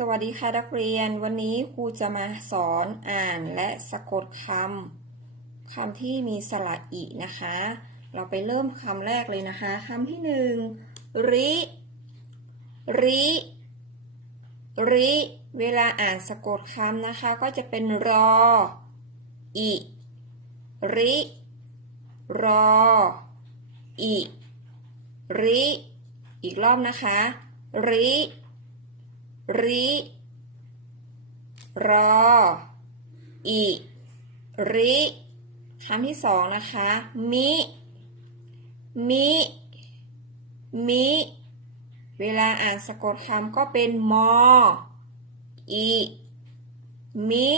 สวัสดีค่ะนักเรียน วันนี้ครูจะมาสอนอ่านและสะกดคำคำที่มีสระอีนะคะ เราไปเริ่มคำแรกเลยนะคะคำที่หนึ่งริริริเวลาอ่านสะกดคำนะคะ ก็จะเป็นรออีริรออีริอีกรอบนะคะริ ริ รออีริคำที่สองนะคะ มิ มิ มิ เวลาอ่านสะกดคำก็เป็นมอ อี มิ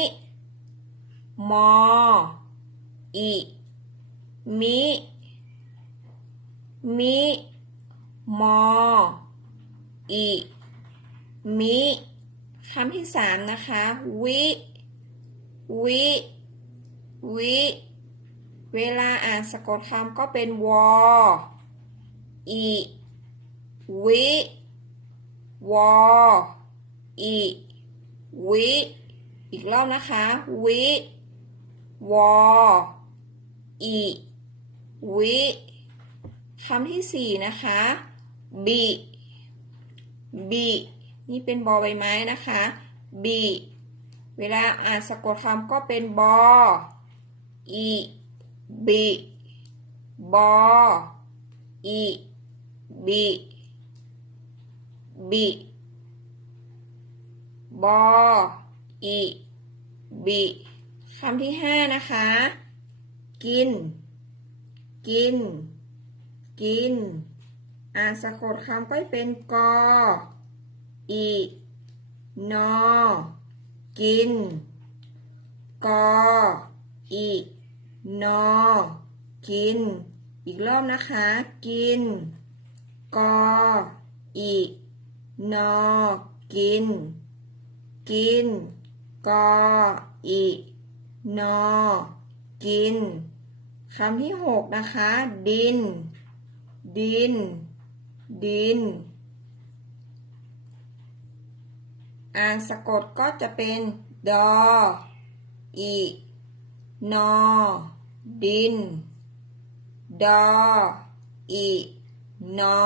มอ อี มิ มิ มอ อี มิคำที่สามนะคะ วิ วิ วิ เวลาอ่านสะกดคำก็เป็นวออีวิวออีวิ อีกรอบนะคะ วิวออีวิคำที่สี่นะคะบิบิ นี่เป็นบอใบไม้นะคะบิเวลาอ่านสะกดคำก็เป็นบออีบิบออีบิบิบออีบิคำที่ห้านะคะ กิน กิน กิน อ่านสะกดคำก็เป็นกอ อีนอ กิน กอ อีนอ กิน อีกรอบนะคะ กิน กอ อีนอ กิน กิน กอ อีนอ กิน คำที่หกนะคะ ดิน ดิน ดิน อ่านสะกดก็จะเป็น ดอ อี นอ ดิน ดอ อี นอ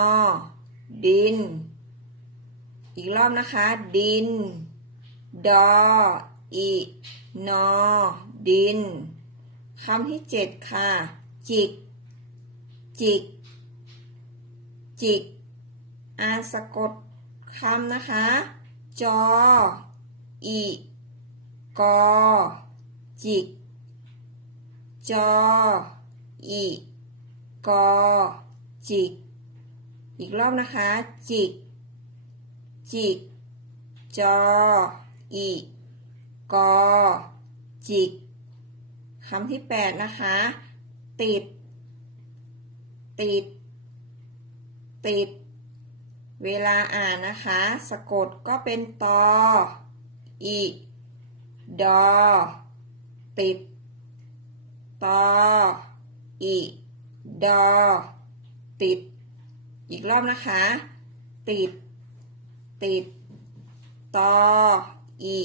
ดิน อีกรอบนะคะ ดิน ดอ อี นอ ดินคำที่เจ็ดค่ะ จิก จิก จิก อ่านสะกดคำนะคะ จอ อีกอ จิก จอ อีกอ จิก อีกรอบนะคะ จิก จิก จอ อีกอ จิก คำที่แปดนะคะ ติด ติด ติด เวลาอ่านนะคะ สะกดก็เป็นตออีดอ ติดตออีดอ ติด อีกรอบนะคะ ติด ติดตออี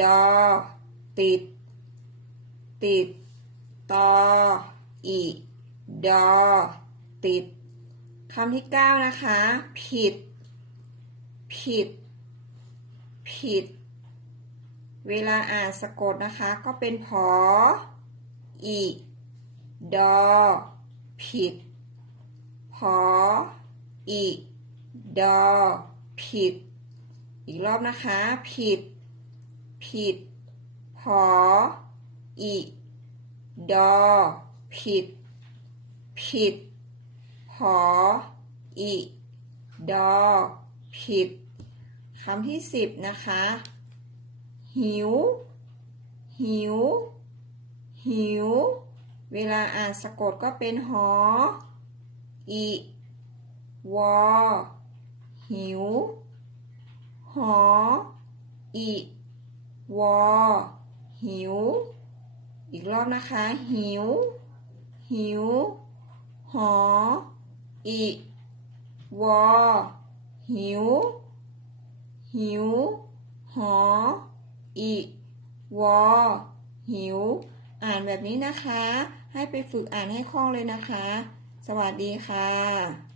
ดอ ติด ติดตออีดอ ติด คำที่เก้านะคะ ผิด ผิด ผิด เวลาอ่านสะกดนะคะ ก็เป็นพออี ดอ ผิดพออี ดอ ผิด อีกรอบนะคะ ผิด ผิดพออี ดอ ผิด ผิด พออีดอ ผิด คำที่สิบนะคะ หิว หิว หิว เวลาอ่านสะกดก็เป็นหออีวอ หิว หออีวอ หิว อีกรอบนะคะ หิว หิว หอ อิวอหิว หิว หอ อิวอหิว อ่านแบบนี้นะคะ ให้ไปฝึกอ่านให้คล่องเลยนะคะ สวัสดีค่ะ